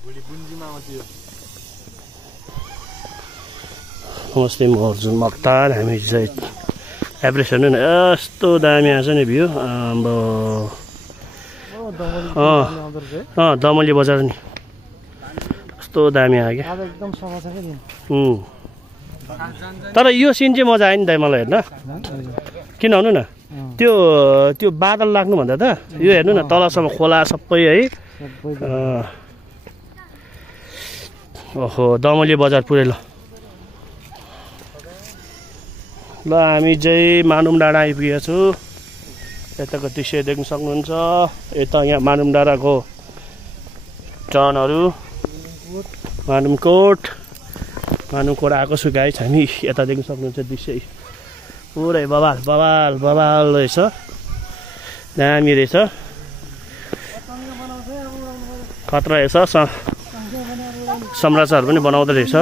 नमस्ते म अर्जुन मक्तार हामी चाहिँ एभरेस्ट हेर्नु न यस्तो दामी आछ नि भ्यू अब दमली बजार नि कस्तो दामी आयो क्या एकदम सफा छ के तर यो सिन चाहिँ मजा आयो नि दाइ मलाई हेर्न किन भन्नु न त्यो बादल लाग्नु भन्दा त यो हेर्नु न तलसम्म खोला सबै है ओहो दमली बजार पुरै ल हामी चाहिँ मानुम डाँडा आइपुगेका छु यताको दृश्य देख्न सक्नुहुन्छ यता यहाँ मानुम डाँडाको टर्नहरू मानुमकोट आएको छु गाइस हामी यता देख्न सक्नुहुन्छ दृश्य पुरै बवाल बवाल बवाल रहेछ दामी रहेछ खतरा रहेछ सम्राचार पनि बनाउँदै रहेछ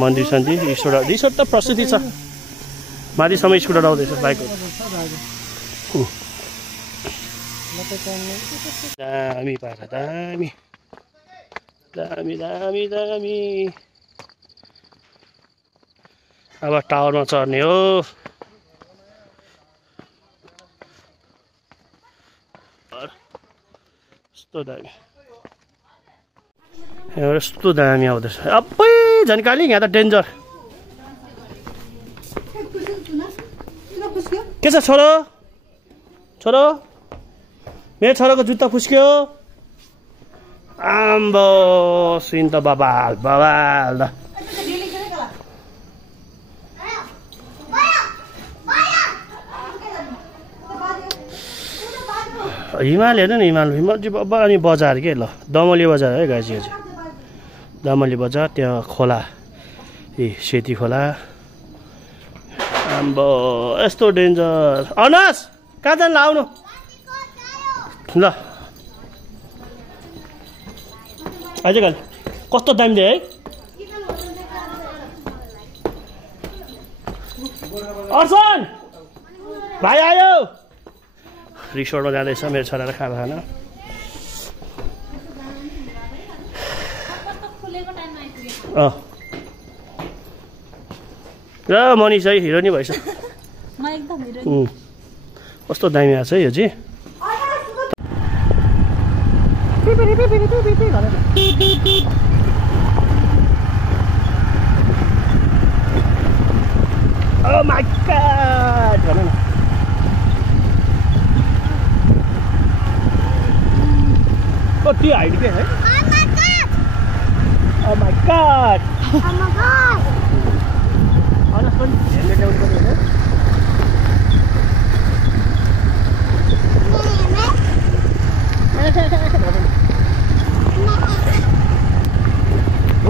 मन्दिर सन्दिर रिसोर्ट त प्रसिद्धि छ माथिसम्म स्कुटर आउँदैछ बाइकहरू दामी पारा दामी दामी दामी दामी अब टावरमा चढ्ने हो यस्तो दामी यस्तो दामी आउँदैछ अबै झन्काली यहाँ त डेन्जर के छ छोरो छोरो मेरो छोराको जुत्ता फुस्क्यो आम्बो सिन त बवाल बवाल हिमाल हेर्नु न हिमाल अनि बजार के ल दमली बजार है गाजी हजुर दमली बजार त्यहाँ खोला सेती खोला आम्बो यस्तो डेन्जर अनस कहाँ जानु आउनु ल आजकल कस्तो दामी दियो है अर्सन भाइ आयो रिसोर्टमा जाँदैछ मेरो छोराले खाना खान र मनिष है हिरो नि भएछ कस्तो दामी आएको छ है यो चाहिँ Oh my god! कति हाइट के है? Oh my god! Oh my god! Anas पनि हेर्ने ल्याउनु पर्ने हैन?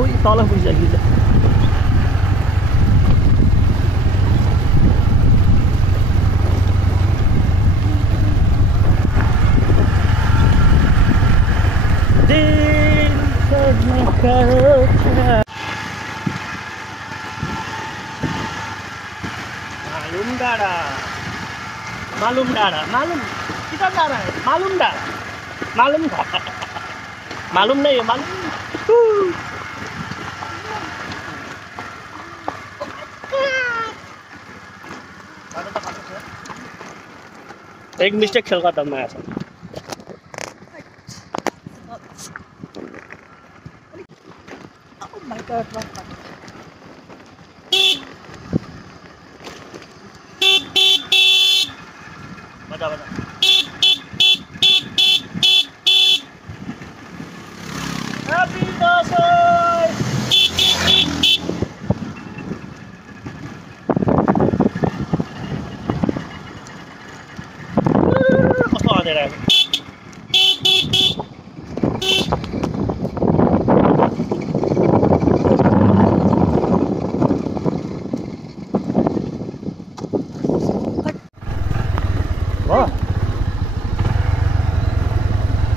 ओइ तल पुगिसक्यो मालूम डाँडा मालूम कितना डाँडा है मालूम डाँडा मालूम मालूम नहीं है मालूम एक मिस्टेक खेल खत्म में आया Happy birthday! कस्तो हालेर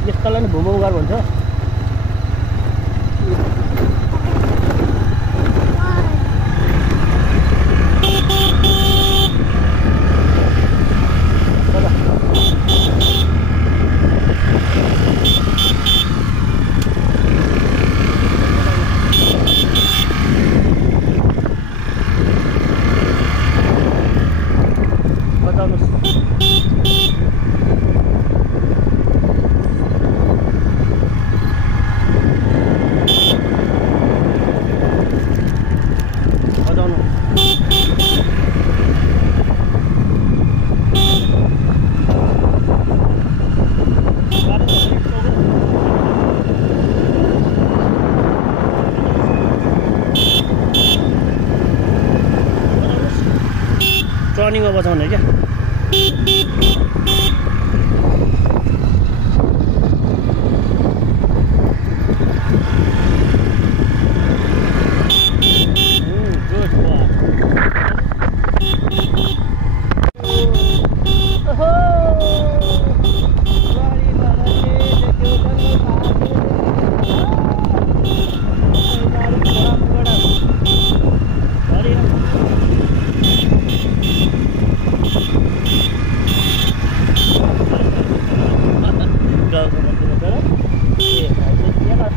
यस्तोलाई नि भुमौगार भन्छ रनिङमा बजाउने क्या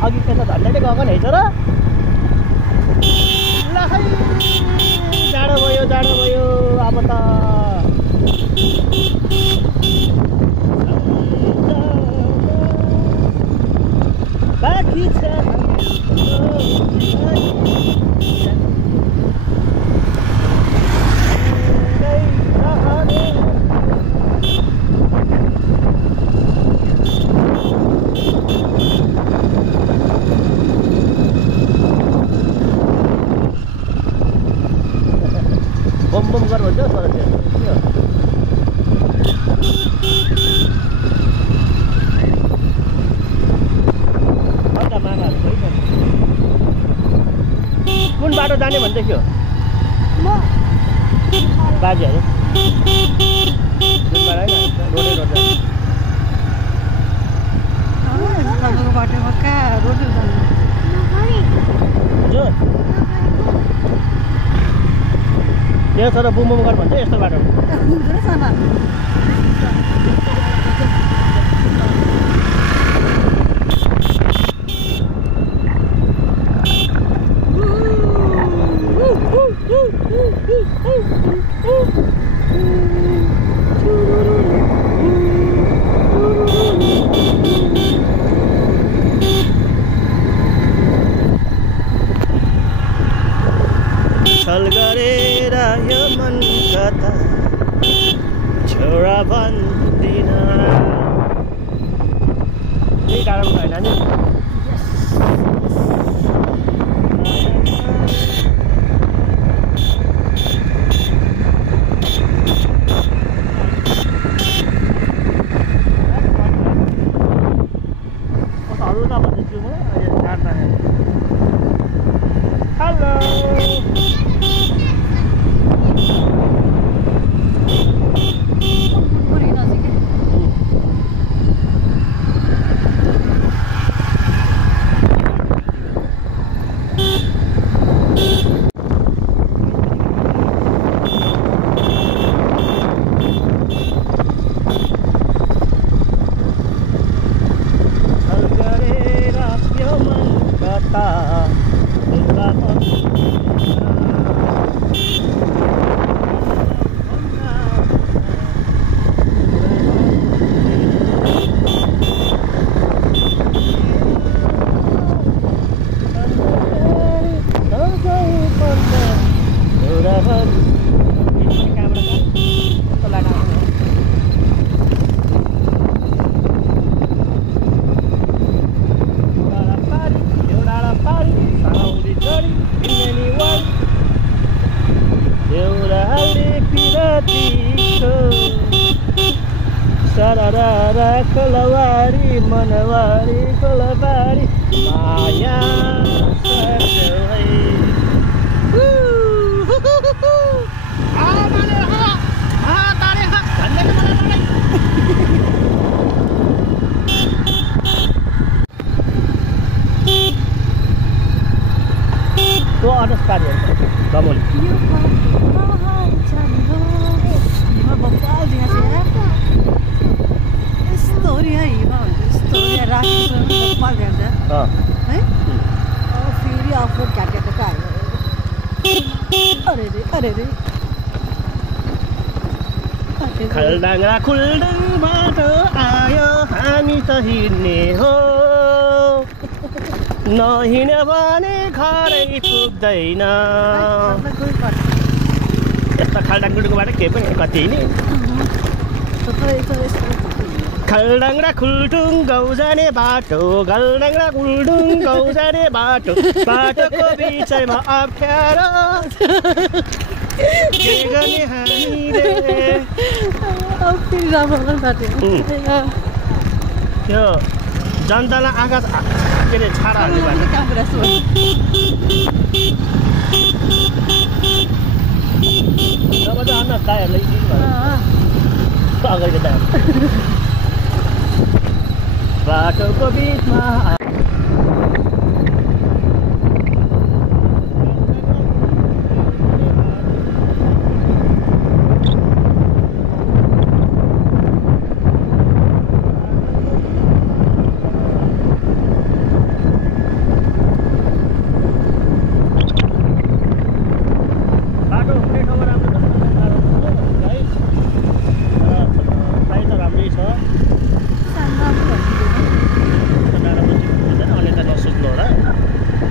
अघि त्यसो झन्डैले गएको नि हिजो र ल है जाडो भयो अब त बाँकी छ बम गर भन्छ तर त्यो अन्त मामाहरू गइसक्यो कुन बाटो जाने भन्दै थियो बाजेहरू जुन बाटो होइन रोडै रोड जाने तपाईँको बाटोमा कहाँ रोड जाने हजुर त्यो तर बुम गर भन्छ यस्तो बाटो छल गरेर यो मन कथा छोरा भन्दिन त्यही कारण होइन नि अरू त भन्दैछु म हेलो खोलवारी मनवारी खोलबारी माया तो अनस पारी दमोली story है story राख्नु पर्छ है अब फेरि आफू क्याटेको का अरे रे खलडाङ्ग्रा खुल्डुङ बाटो आयो हामी त हिँड्ने हो नहिँड्यो भने घरै पुग्दैन यस्तो खलडाङ्गुडुङको बाटो केही पनि कति नि खलडाङ्ग्रा खुल्टुङ गाउँ जाने बाटो खलडाङ्ग्रा खुल्टुङ गाउँ जाने बाटो बाटोको बिचैमा अप्ठ्यारो के गर्ने हामीले फेरि राम्रो बाटो त्यो जनतालाई आँखा के अरे छाडा हाल्ने बाटो काम गरिरहेको जब चाहिँ अन्ना दाइहरूलाई अगाडिको दाइ बाटोको बिचमा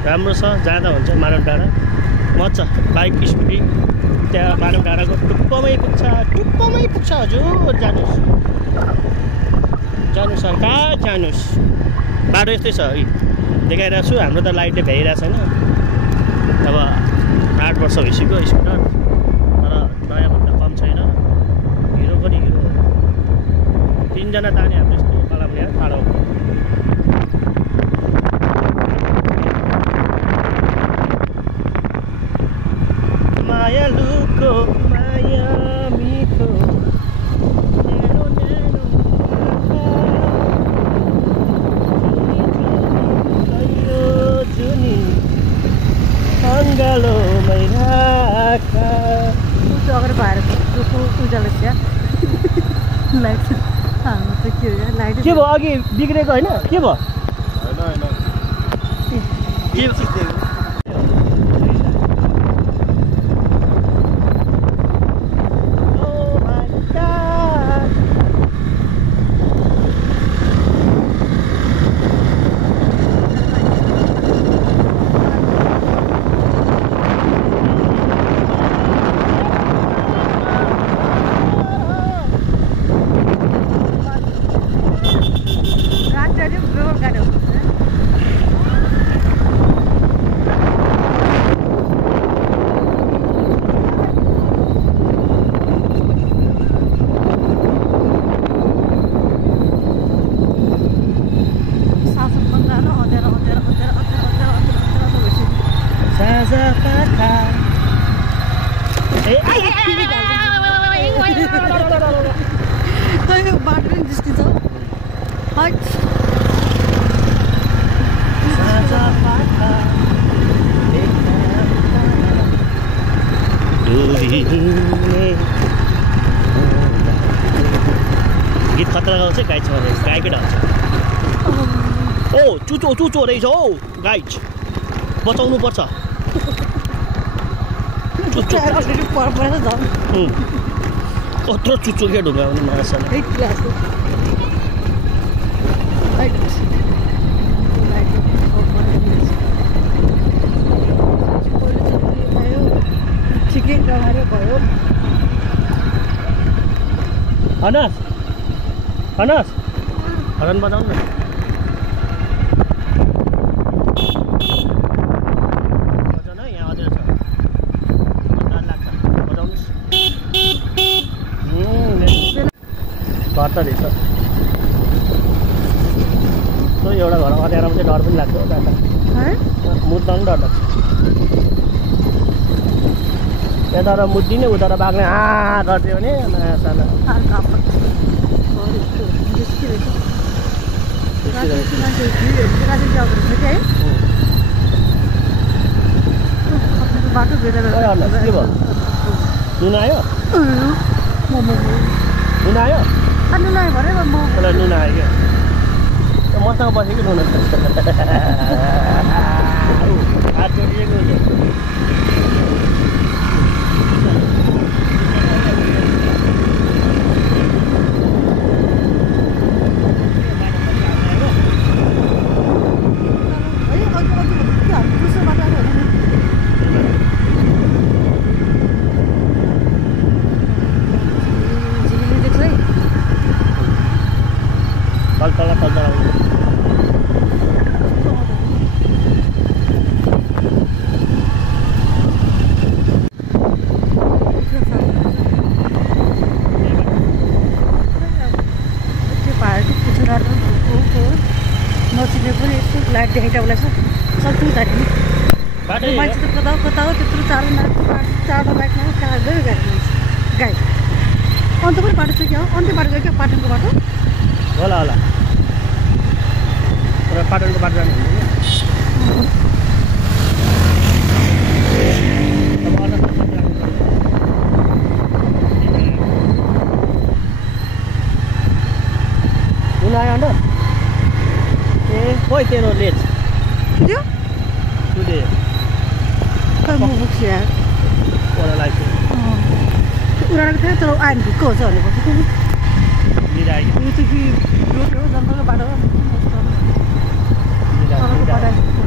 राम्रो छ जाँदा हुन्छ मानव डाँडा मजा बाइक स्कुटी त्यहाँ मानव डाँडाको टुप्पोमै पुग्छ हजुर जानुहोस् कहाँ जानुहोस् बाटो यस्तै छ है देखाइरहेको छु हाम्रो त लाइटले भ्याइरहेको छैन अब 8 वर्ष भइसक्यो स्कुटर तर नयाँभन्दा कम छैन हिरो पनि हिरो 3 जना ताने हाम्रो यस्तो कलामा यहाँ ठाडो मायालुको माया मिठो न्यानो न्यानो जुनी अङ्गालोमै राखा अगाडि भएर उज्यालो छ लाइट हाम्रो त के हो लाइट के भयो अघि बिग्रेको होइन के भयो बाटो पनि निस्किन्छ गीत खतरा गाउँछ गाइड छ गायकै ढाल्छ ओ चुचो रहेछ हौ गाइड बचाउनु पर्छ कत्रो चुचो के ढुङ्गा आउने माछा ठिकै रमाइलो भयो हनस हरन बजाउनु न बजाउन यहाँ अझै छ डर लाग्छ बजाउनुहोस् घर त रहेछ त्यो एउटा घर अँध्यारोमा चाहिँ डर पनि लाग्छ जाँदा मुद्दा पनि डर लाग्छ यता मुद्दिने उता बाग्ने गरिदियो भने सानो बाटो भेटेर के भयो नुन आयो नुन आयो नुन आयो भने म त्यसलाई नुन आयो क्या मसँग बसेँ कि नुन हात जोडिएको बाइक देखेको उसलाई सक्छु जाने बाटो मान्छे त कता कता हो त्यत्रो चारवटा बाइकमा कहाँ गयो गाई अन्त पनि बाटो छ क्या हो अन्त्य बाटो गयो क्या पाटनको बाटो होला होला तर पाटनको बाटो जानु हुँदैन आयो अन्त ए खोइ तेरो लेट त्यो टुडे खै म बुक्छु यार ओला लाग्छ उनीहरूको थियो तर आयो ढुक्क हुन्छ भनेपछि फेरि मिलायो यो चाहिँ कि रोड हो जङ्गलको बाटो हो सडकको बाटो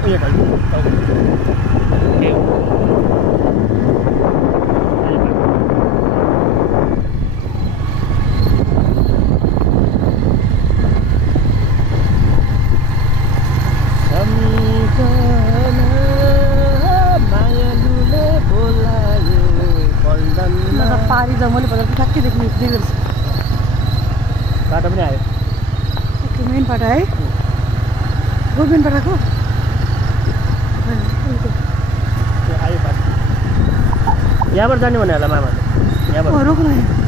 uya tahu oke पारी जङ्गलले बजार ठ्याक्कै देख्ने बाटो पनि आयो ओके मेन बाटो है हो मेन बाटोको आयो बाटो यहाँबाट जाने भने होला मामाले यहाँबाट रोक्नु